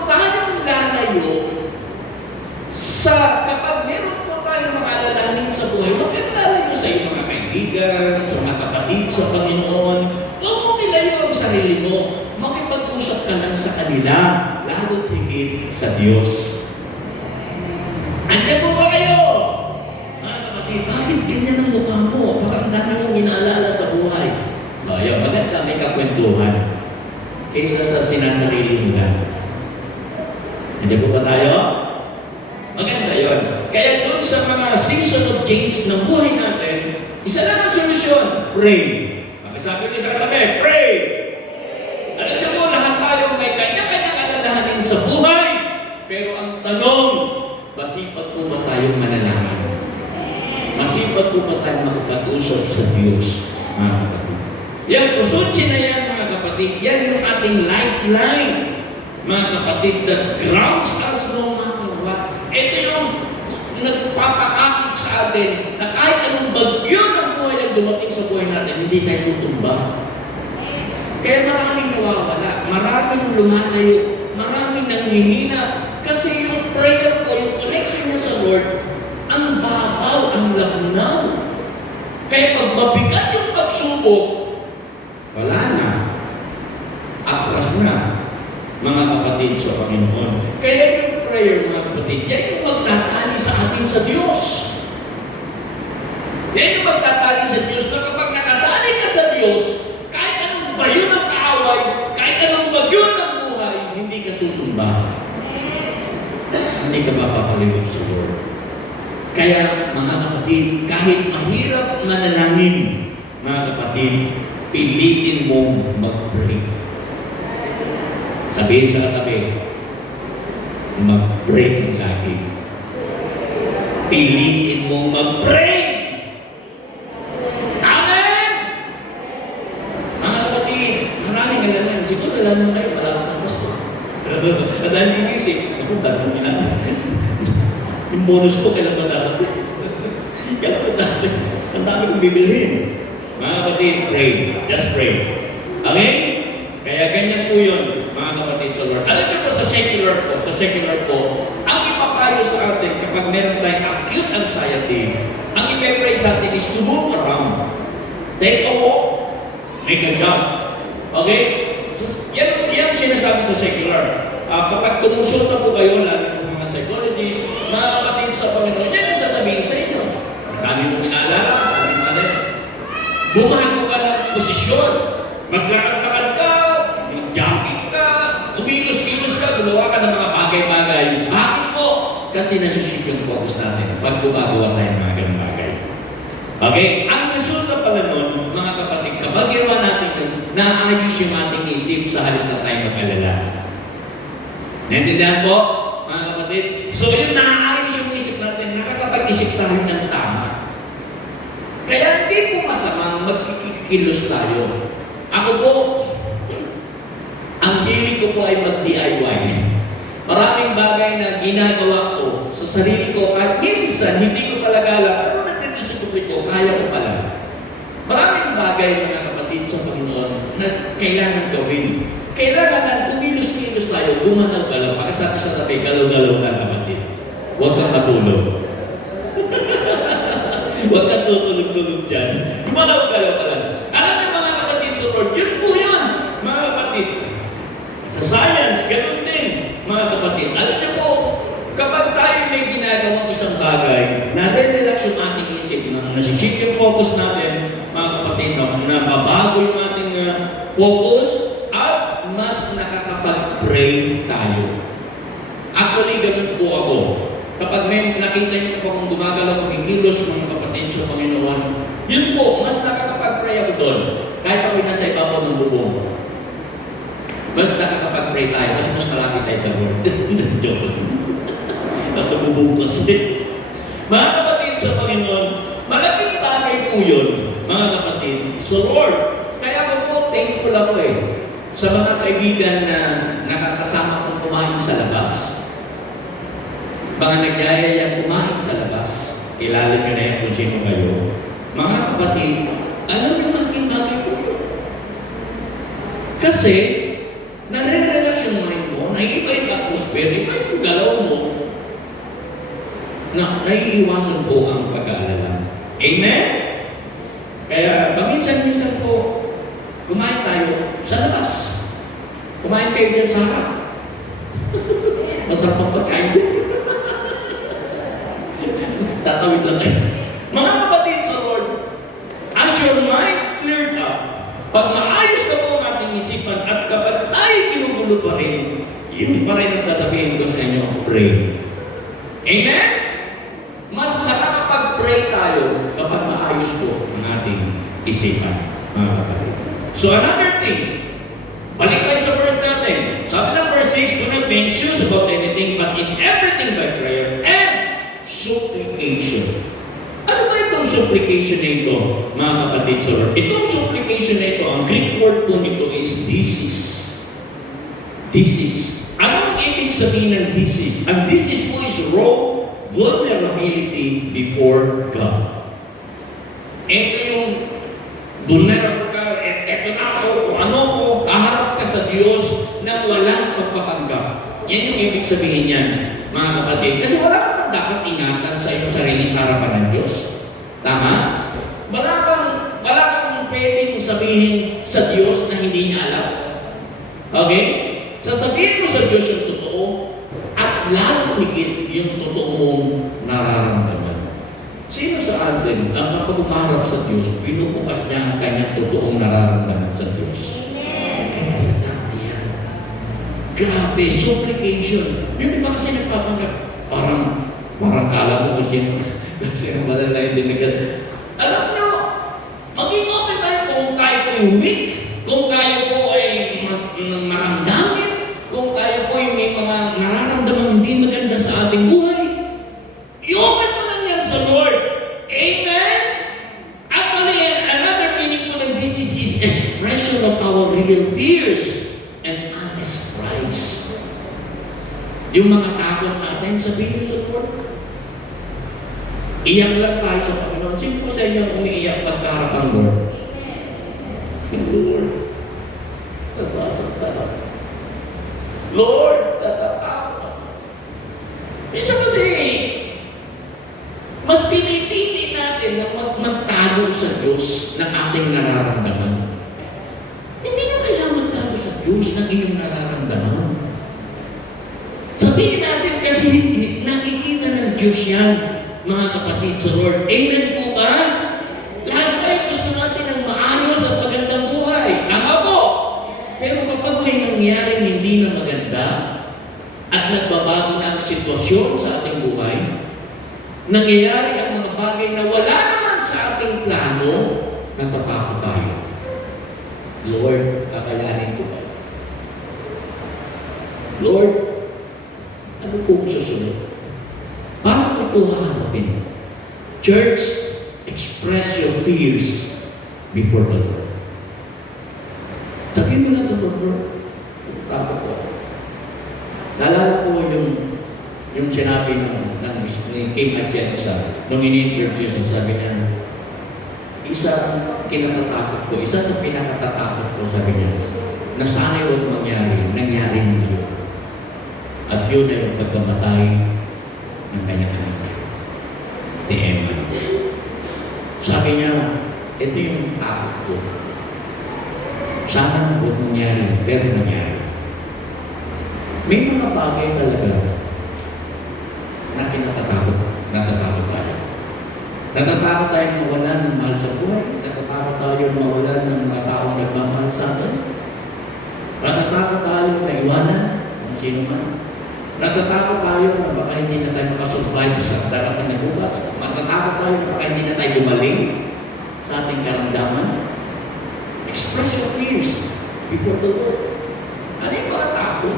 tayong lalayo sa kapag meron po tayong makaalalahanin sa buhay. Huwag kang lalayo sa iyong mga kaibigan, sa mga kapatid, sa Panginoon. Huwag mo nilayo ang sarili mo. Makipag-usap ka lang sa kanila, lalo't higit sa Diyos. Andiyan po ba kayo? Mga kapatid, bakit ganyan ang mukha mo? Bakit ang dami mong inaalala sa buhay? So, ayun, maganda may kakwentuhan kaysa sa sinasarili mo lang. Andiyan po ba tayo? Maganda yun. Kaya doon sa mga season of change ng buhay natin, isa lang ang solusyon, pray. Pakisabi niyo sa katabi, pray! Alam niyo po, lahat tayo may kanya-kanyang alalahanin sa buhay. Pero ang tanong, masipag po ba tayong manalangin? Masipag po ba tayong makipag-usap sa Diyos, mga kapatid? Yan, prosotche na yan, mga kapatid. Yan yung ating lifeline, mga kapatid, that grounds us no matter what. Ito yung nagpapakakit sa atin na kahit anong bagyo ng buhay na dumating sa buhay natin, hindi tayo tutumba. Kaya maraming nawawala, maraming lumalayo, maraming nanghihina. Kasi yung prayer ko, yung connection mo sa Lord, ang babaw, ang labnaw. Kaya pag mabigat yung pagsubok, wala na. Atras na, mga kapatid sa Panginoon. Kaya yung prayer, mga kapatid, yan yung magtatali sa atin sa Diyos. Yan yung magtatali sa Diyos na kapag nakatali ka sa Diyos, kahit anong bayo ng kaaway, kahit anong bagyo ng buhay, hindi ka tutumba. Hindi ka mapapalibot sa Lord. Kaya mga kapatid, kahit mahirap manalangin, mga kapatid, pilitin mong mag-pray. Sabihin sa katabi, mag-pray kang lagi. Pilitin mong mag-pray. Amen! Mga kapatid, maraming kailangan. Siguro alam mo kayo, malawak ng pasto. At dahil ginisip, ako dahil kailangan. Yung bonus ko, kailan ba darating? Kailan ba darating? Ang dami kong bibilhin. Mga kapatid, pray. Just pray. Okay? Kaya ganyan po yun, mga kapatid sa Lord. Alam niyo po sa secular po, ang ipapayo sa atin kapag meron tayong acute anxiety, ang ipapray sa atin is to move around. Take a walk, make a jog. Okay? So, yan sinasabi sa secular. Kapag kumonsulta po kayo, lalo ng mga psychologists, mga kapatid sa Panginoon, yan ang sasabihin sa inyo. Dami mo pinaalala, bumahan mo ka ng posisyon, maglakad-lakad ka, mag-jogging ka, kumilos-kilos ka, gumawa ka ng mga bagay-bagay. Bakit po? Kasi nasuship yung focus natin pag gumagawa tayo ng mga ganang bagay. Okay? Ang resulta pala nun, mga kapatid, kapag ginawa natin yun, naayos yung ating isip sa halip na tayo mag-alala. Naintindihan po, mga kapatid? So yun, naayos yung isip natin, nakakapag-isip tayo ng tama. Kaya hindi po masamang magkikilos tayo. Ako po, ang hilig ko po ay mag-DIY. Maraming bagay na ginagawa ko sa sarili ko, kahit minsan hindi ko talaga alam, pero nagdidisipulin ko, kaya ko pala. Maraming bagay, mga kapatid sa Panginoon, na kailangan gawin. Kailangan na tumilos-kilos tayo, gumalaw-galaw. Pagkasabi sa tabi, galaw-galaw na, kapatid. Huwag kang matulog. Huwag kang tutulog-tulog dyan. Gumalaw-galaw ka lang. Alam niyo, mga kapatid sa Lord, yun po yun, mga kapatid. Sa science, ganun din, mga kapatid. Alam niyo po, kapag tayo may ginagawang isang bagay, nare-relax yung ating isip, nasi-shift yung focus natin, mga kapatid, na mabago yung ating focus, at mas nakakapag-pray tayo. Actually, ganun po ako. Kapag may nakita niyo po akong gumagalaw, magkikilos, mga kapatid sa Panginoon, yun po, mas nakakapag-pray ako doon. Kahit ako'y nasa ibabaw ng bubong. Mas nakakapag-pray tayo, mas malapit tayo sa Lord. Joke. Nasa bubong kasi. Mga kapatid sa Panginoon, malaking bagay po yun, mga kapatid. So Lord, kaya ako po, thankful ako sa mga kaibigan na nakakasama kong kumain sa labas. Mga nagyayayang kumain sa labas. Kilala nyo na yan kung sino kayo. Mga kapatid, alam nyo maging bagay po yun. Kasi, nare-relax yung mind mo, naiiba yung atmosphere, iba yung galaw mo, na naiiwasan po ang pag-aalala. Amen? Kaya, paminsan-minsan po, kumain tayo sa labas. Kumain kayo dyan sa harap. Masarap ang pagkain din. Tatawid lang kayo. Mga kapatid sa Lord, as your mind cleared up, pag maayos na po ang ating isipan at kapag tayo ginugulo pa rin, yun pa rin ang sasabihin ko sa inyo, pray. Amen? Mas nakakapag-pray tayo kapag maayos po ang ating isipan, mga kapatid. So another thing, balik tayo sa verse natin. Sabi ng verse 6, do not be anxious about anything, but in everything by prayer and supplication. Ano ba itong supplication na ito, mga kapatid sa Lord? Itong supplication na ito, ang Greek word po nito is thesis. Thesis. Anong ibig sabihin ng thesis? Ang thesis po is raw vulnerability before God. Ito yung vulnerable ka, ito na ako, kung ano ko, kaharap ka sa Diyos na walang pagpapanggap. Yan yung ibig sabihin niyan, mga kapatid. Kasi wala kang dapat ingatan sa iyong sarili sa harapan ng Diyos. Tama? Wala kang pwedeng sabihin sa Diyos na hindi niya alam. Okay? Sasabihin mo sa Diyos yung totoo at lalo higit yung totoo mong nararamdaman. Sino sa atin natin, ang kapag umarap sa Diyos, binubukas niya ang kanyang totoong nararamdaman sa Diyos. Importante yan. Grabe, supplication. Yun ba kasi nagpapanggap? Parang kala mo kasi madala yung dinigat. Alam nyo, maging open tayo kung tayo po yung weak, kung tayo po ay maramdamin, kung tayo po ay may mga nararamdaman hindi maganda sa ating buhay. I-open mo lang yan sa Lord. Amen? Actually, another meaning po ng this is expression of our real fears and honest cries. Yung mga takot natin, sabihin nyo sa Lord. Iyak lang tayo sa Panginoon. Sino po sa inyo ang umiiyak pagkaharap ang Lord? Lord, natatakot. Lord, natatakot. Isa kasi, mas pinipili natin na magtago sa Diyos ng ating nararamdaman. Hindi nyo kailangan magtago sa Diyos ng inyong nararamdaman. Sabihin natin kasi nakikita ng Diyos yan, mga kapatid sa Lord. Amen po ba? Lahat tayo gusto natin ng maayos at magandang buhay. Tama po. Pero kapag may nangyari hindi na maganda at nagbabago na ang sitwasyon sa ating buhay, nangyayari ang mga bagay na wala naman sa ating plano, natatakot tayo. Lord, kakayanin ko ba? Lord, ano po susunod? Paano ito hahanapin? Church, express your fears before the Lord. Sabihin mo lang sa Lord, takot ko. Nalala ko yung sinabi ni King Atienza nung in-interview siya, sabi niya, isa kinatatakot ko, isa sa pinakatatakot ko, sabi niya, na sana yung nangyari niyo. At yun ay yung pagkamatay ng kanyang anak, ni Emma. Sabi niya, ito yung takot ko. Sana huwag nangyari, pero nangyari. May mga bagay talaga na natatakot tayo. Natatakot tayo mawalan ng mahal sa buhay. Natatakot tayo mawalan ng mga taong nagmamahal sa atin. Natatakot tayo maiwanan kung sino man. Natatakot tayo na baka hindi na tayo makasurvive sa darating na bukas. Natatakot tayo na baka hindi na tayo gumaling sa ating karamdaman. Express your fears before the Lord. Ano yung mga takot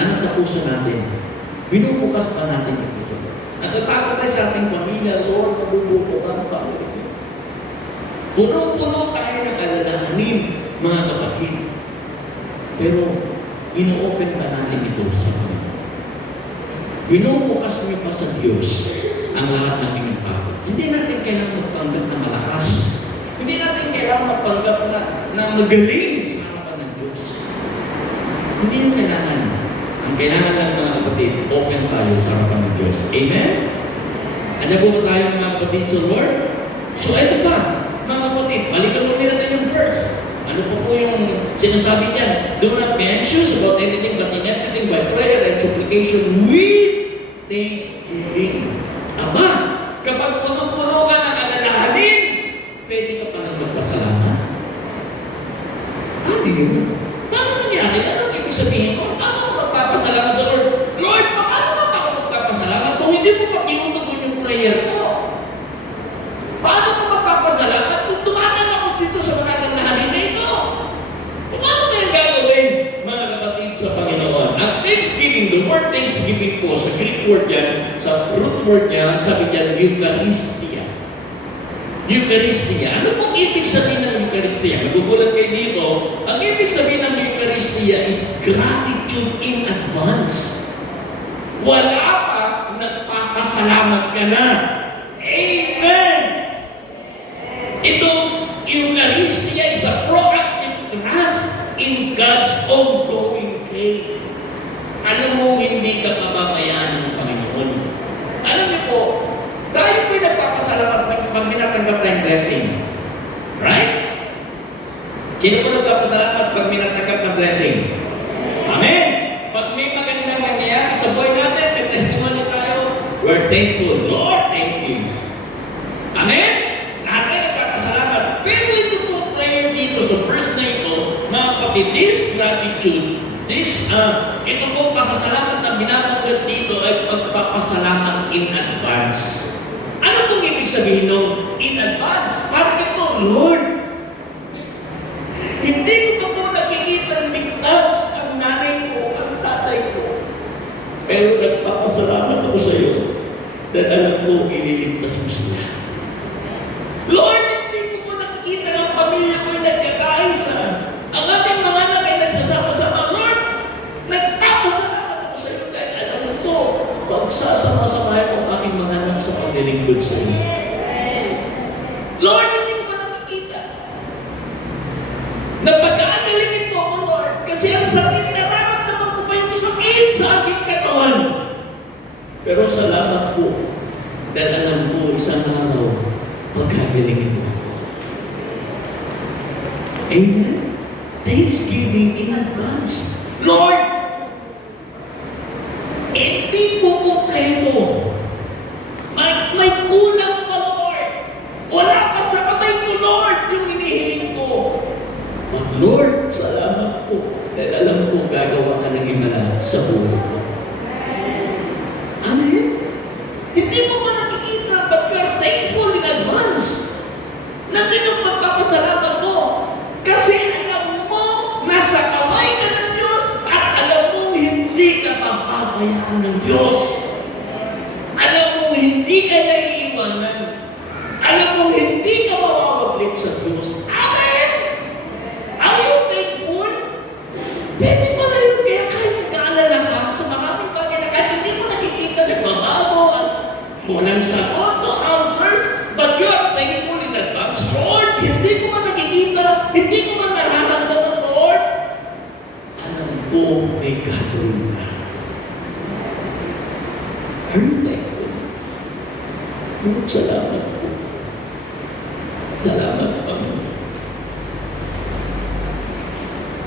na nasa puso natin? Binubukas pa natin yung puso. Natatakot tayo sa ating pamilya, Lord, mabubuko ka ng pamilya. Punong-puno tayo ng alalahanin, mga kapatid. Pero, ino-open pa natin ito sa Panginoon. Binubukas mo pa sa Diyos ang lahat ng inyong takot. Hindi natin kailangan magpanggap na malakas. Hindi natin kailangan magpanggap na magaling sa harapan ng Diyos. Hindi yung kailangan. Ang kailangan lang mga kapatid, open tayo sa harapan ng Diyos. Amen? Ano po ba tayo mga kapatid sa Lord? So ito pa, mga kapatid, balikan ulit natin yung verse. Ano po yung sinasabi niyan? Do not be anxious about anything but in everything by prayer and supplication with thanksgiving. Aba, kapag puno-puno ka ng alalahanin, pwede ka pa nang magpasalamat. Hindi yun. Paano nangyari? Ano ibig sabihin ko? Ano magpapasalamat sa Lord? Lord, paano ba ako magpapasalamat kung hindi mo pa tinutugon yung prayer ko? Paano ko magpapasalamat kung dumagan ako dito sa mga alalahanin na ito? Paano na yung gagawin, mga kapatid sa Panginoon? Ang thanksgiving, the word thanksgiving po, sa Greek word yan, sa root word niya, sabi niya, Eucharistia. Eucharistia. Ano pong ibig sabihin ng Eucharistia? Magugulat kayo dito. Ang ibig sabihin ng Eucharistia is gratitude in advance. Wala pa, nagpapasalamat ka na. Amen! Itong Eucharistia is a proactive trust in God's ongoing care. Alam mo, hindi ka pababayaan ng Panginoon. Alam niyo po, tayo po'y nagpapasalamat pag minatanggap tayong blessing. Right? Sino po nagpapasalamat pag minatanggap ng blessing? Amen? Pag may magandang nangyayari sa buhay natin, may testimony tayo, we're thankful. Lord, thank you. Amen? kapatid, this gratitude, ito pong pasasalamat na binabanggit dito ay pagpapasalamat in advance. Ano pong ibig sabihin ng in advance? Parang ito, Lord, hindi ko pa po nakikita ligtas ang nanay ko, ang tatay ko. Pero nagpapasalamat ako sa iyo dahil alam ko, ililigtas mo sila. Lord, hindi ko po nakikita ang pamilya ko ay nagkakaisa. Ang ating mga anak ay nagsasama-sama. Lord, nagpapasalamat ako sa iyo dahil alam ko, pagsasama-samahin ko ang aking mga anak sa paglilingkod sa iyo. Lord, hindi ko pa nakikita. Napagkaangalingin mo ako, Lord, kasi ang sakit nararamdaman ko pa yung sakit sa aking katawan. Pero salamat po dahil alam ko isang araw pagkagalingin mo ako. Amen? Thanksgiving in advance. Lord, hindi po kompleto. May kulang pa, Lord. Wala pa sa kamay ko, Lord, yung hinihiling ko. But Lord, salamat po dahil alam ko gagawa ka ng himala sa buhay ko. Amen? Hindi mo pa nakikita, but you are thankful in advance. Nandun yung pagpapasalamat mo. Kasi alam mo, nasa kamay ka ng Diyos at alam mo, hindi ka papabayaan ng Diyos. Alam mo, hindi ka naiiwanan. Alam mo, hindi ka mawawaglit sa Diyos. Amen? Are you thankful? Pwede pa na yun, kaya kahit nag-aalala ka sa maraming bagay na kahit hindi mo nakikita, nagbabago, walang sagot o answers, but you are thankful in advance. Lord, hindi ko man nakikita, hindi ko man nararamdaman, Lord. Alam ko, may gagawin ka. Are you thankful? Lord, salamat po. Salamat, Panginoon.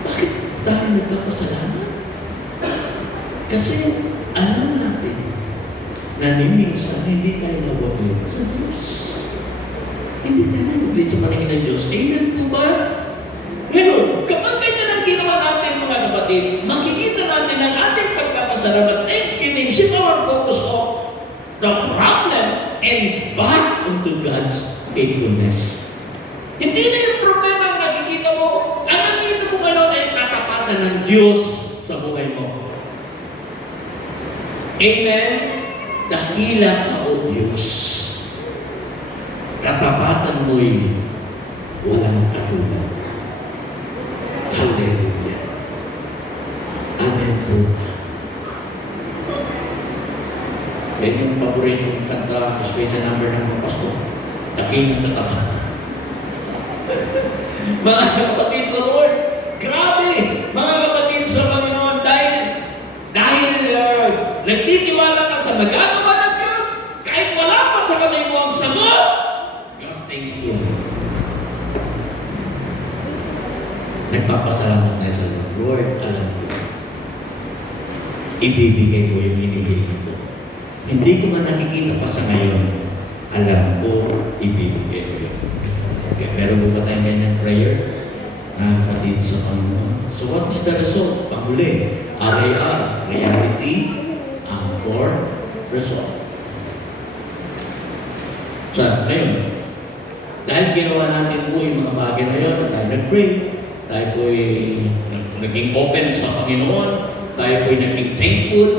Bakit tayo nagkapasalamat? Kasi alam natin na minsan hindi tayo nawaglit sa Diyos. Hindi tayo nawaglit sa paningin ng Diyos. Amen po ba? Ngayon, kapag ganyan ang ginawa natin, mga kapatid, makikita natin ang ating pagkapasalamat. Thanksgiving, shift our focus off the problem and back into God's faithfulness. Hindi na yung problema ang nakikita mo. Ang nakikita mo ngayon ay katapatan ng Diyos sa buhay mo. Amen? Dakila ka, O Diyos. Katapatan mo'y walang katulad. Hallelujah. Amen po. Yan yung paboritong kanta, special number ng mga pastor. Dakilang katapatan. Mga kapatid sa Lord, grabe! Mga kapatid sa Panginoon, dahil nagtitiwala ka sa magagawa ng Diyos, kahit wala pa sa kamay mo ang sagot, you're thankful. Nagpapasalamat na sa Lord. Lord, alam ko, ibibigay ko yung hinihiling ko. Hindi ko man nakikita pa sa ngayon, alam ko, ibibigay ko. Okay, meron mo ba tayong ganyan prayer? Kapatid sa Panginoon. So what is the result? Panghuli, RAR, reality, for result. So, ngayon, dahil ginawa natin po yung mga bagay na yun, tayo nag-pray, tayo po naging open sa Panginoon, tayo po naging thankful,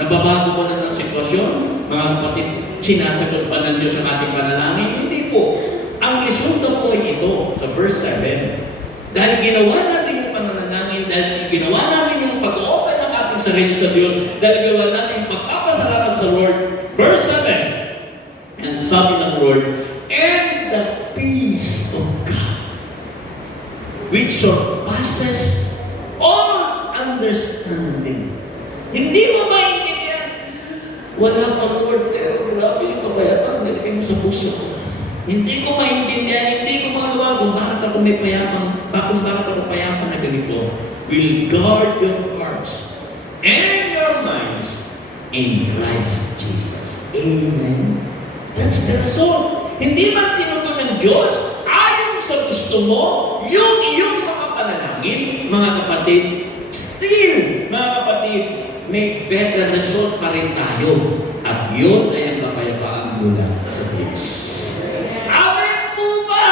nababago ba na ng sitwasyon? Mga kapatid, sinasagot ba ng Diyos ang ating panalangin? Hindi po. Ang resulta po ay ito, sa verse 7. Dahil ginawa natin yung panalangin, dahil ginawa natin yung pag-open ng ating sarili sa Diyos, dahil ginawa natin yung pagpapasalamat sa Lord. Verse 7, and sabi ng Lord, and the peace of God, which surpasses all understanding. Hindi mo maintindihan. Wala pa, Lord, pero grabe yung kapayapang nilagay mo sa puso ko. Hindi ko maintindihan, hindi ko magawa kung bakit ako may payapang, bakit ako payapang na ganito. Will guard your hearts and your minds in Christ Jesus. Amen. That's the result. Hindi man tinuto ng Diyos, ayon sa gusto mo, yung iyong mga panalangin, panalangin, mga kapatid, still, mga kapatid, may better result pa rin tayo. At yun ay ang kapayapaan mula sa Diyos. Amen po ba?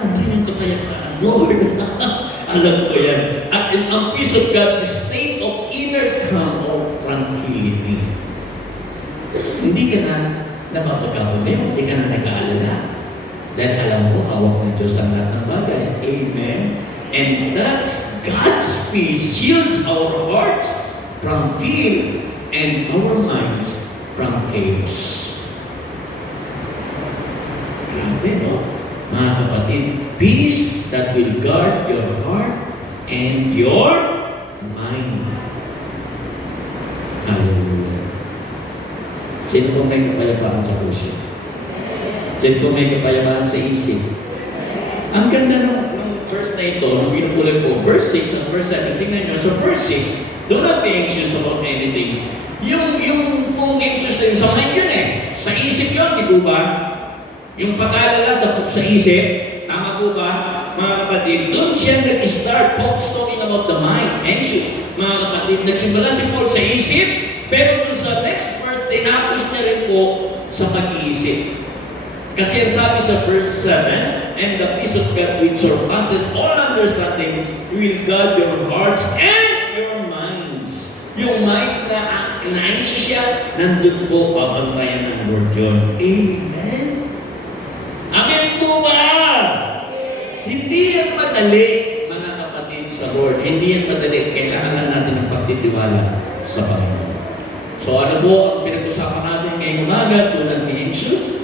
Ang yung kapayapaan, Lord. Alam ko yan. At ang peace of God, the state of inner calm or tranquility. Hindi ka na napapagkakuli, hindi ka na nag-aalala. Dahil alam mo, hawak ng Diyos ang lahat ng bagay. Amen. And that's God's peace shields our hearts from fear and our minds from chaos. Grabe, no? Mga kapatid, peace that will guard your heart and your mind. Hallelujah. Sino po may kapayapaan sa puso? Sino po may kapayapaan sa isip? Ang ganda ng verse na ito, nung binutuloy ko, verse 6 and verse 7, tingnan nyo, so verse 6, do not be anxious about anything. Yung kung anxious na yung sa mind yun sa isip yun, di po ba? Yung pag-aalala sa isip, tama po ba? Mga kapatid, doon siya nag-start, Paul's talking about the mind, anxious. Mga kapatid, nagsimula si Paul sa isip, pero doon sa next verse, tinapos niya rin po sa pag-iisip. Kasi ang sabi sa verse 7, and the peace of God which surpasses all understanding will guard your hearts and your minds. Yung mind na anxious siya, nandun po papantayan ng Lord yun. Amen? Amen po ba? Hindi yan madali, mga kapatid sa Lord. Hindi yan madali. Kailangan lang natin ng pagtitiwala sa Panginoon. So ano po ang pinag-usapan natin ngayong umaga? Do not be anxious.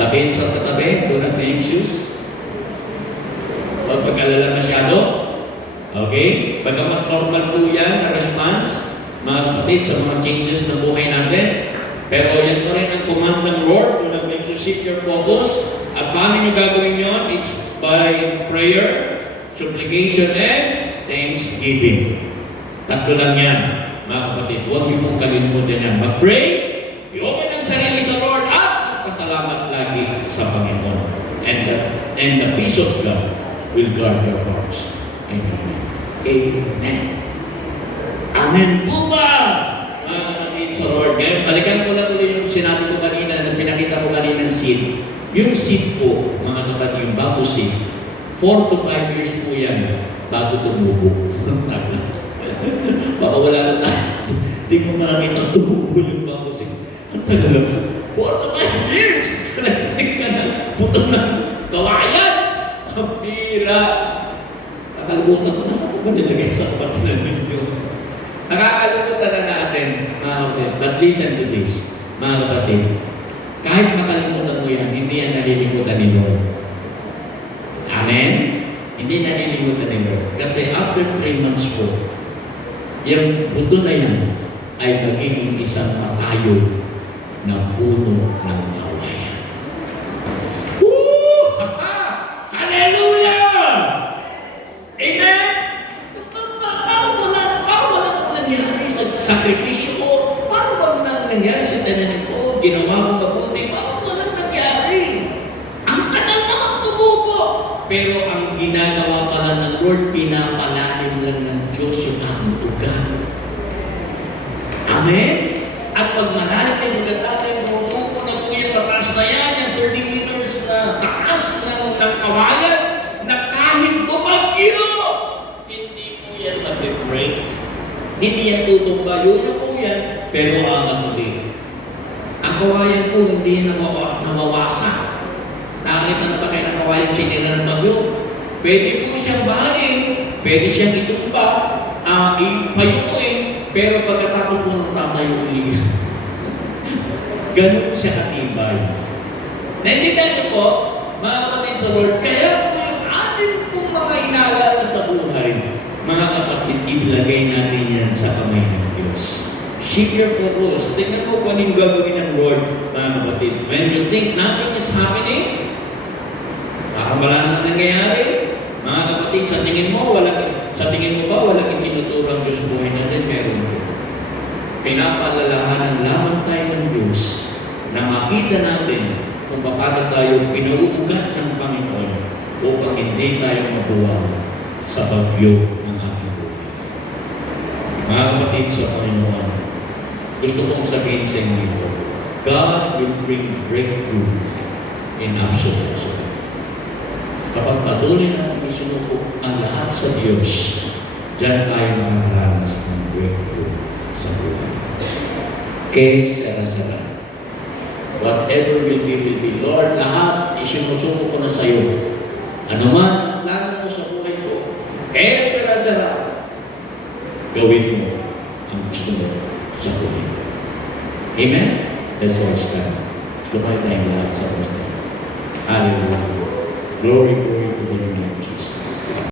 Tabihin sa katabi, do not be anxious. Huwag pag-alala masyado. Okay? Pagkamat normal po yan na response, mga kapatid, sa mga changes na buhay natin. Pero yan po rin ang command ng Lord. Do not be anxious, shift your focus. At paano nyo gagawin yun? It's by prayer, supplication, and thanksgiving. Tatlo lang yan, mga kapatid. Huwag niyo pong kalimutan yan. Mag-pray, i-open ang sarili sa Lord, at pasalamat lagi sa Panginoon. And the peace of God will guard your hearts. Amen. Amen. Amen po ba? Mga kapatid sa Lord. Ngayon, balikan ko na tuloy yung sinabi ko kanina, na pinakita ko kanina ng seed. Yung seed po, mga kapatid, yung bamboo seed, 4 to 5 years po yan bago tumubo. Baka wala na tayo. Hindi ko makakita tumubo yung bamboo seed. Ang tagal naman. 4 to 5 years! Nagtinig ka na puto ng kawayan! Ang pira! Nakalimutan ko na sa ba nilagay sa kapatid ng video. Nakakalimutan na natin, mga kapatid. But listen to this, mga kapatid. Kahit makalimutan mo yan, hindi yan nalilimutan ni Lord. Amen? Hindi nalilimutan ni Lord. Kasi after 3 months po, yung buto na yan ay magiging isang matayo na puno ng kawayan. Woo! Hallelujah! Amen? Paano ba nangyari sa sakripisyo ko? Paano ba nangyari sa tananin ko? Ginawa ko mabuti? Paano ba nangyari? Ang kanal naman tumubo! Pero ang ginagawa pala ng Lord, pinapalalim lang ng Diyos yung aming ugat. Amen? At pag malalim na yung ugat natin, tumubo na po yung mataas na yan, yung 30 meters na taas ng kawayan, na kahit bumagyo, hindi po yan mag-break. Hindi yan tutumba. Yun po yan, pero aangat ulit. Ang kawayan po hindi nawawasak. Nakita na ba kayo ng kawayan sinira ng bagyo? Pwede po siyang bahanin, pwede siyang itumba, ipayukuin, pero pagkatapos po ng tatayo ulit. Ganun siya katibay. Naintindihan niyo po, mga kapatid sa Lord, kaya po yung ating pong mga inaalala sa buhay, mga kapatid, ilagay natin yan sa kamay ng Diyos. Shift your focus. Tingnan mo kung anong gagawin ng Lord, mga kapatid. When you think nothing is happening, baka wala nang nangyayari, mga kapatid, sa tingin mo ba, walang itinuturang Diyos buhay natin? Meron po. Pinapaalalahanan lamang tayo ng Diyos na makita natin kung paano tayo pinuugat ng Panginoon upang hindi tayo mabuwag sa bagyo ng ating buhay. Mga kapatid sa Panginoon, gusto kong sabihin sa inyo ito, God will bring breakthrough in absolute. Kapag patuloy na isinuko ang lahat sa Diyos, diyan tayo makakaranas ng breakthrough sa buhay. Que sera. Whatever will be. Lord, lahat isinusuko ko na sa iyo. Ano man ang plano mo sa buhay ko, que sera. Gawin mo ang gusto mo sa buhay. Amen? Let's all stand. Lumay tayong lahat sa Diyos. Hallelujah. Glory, glory.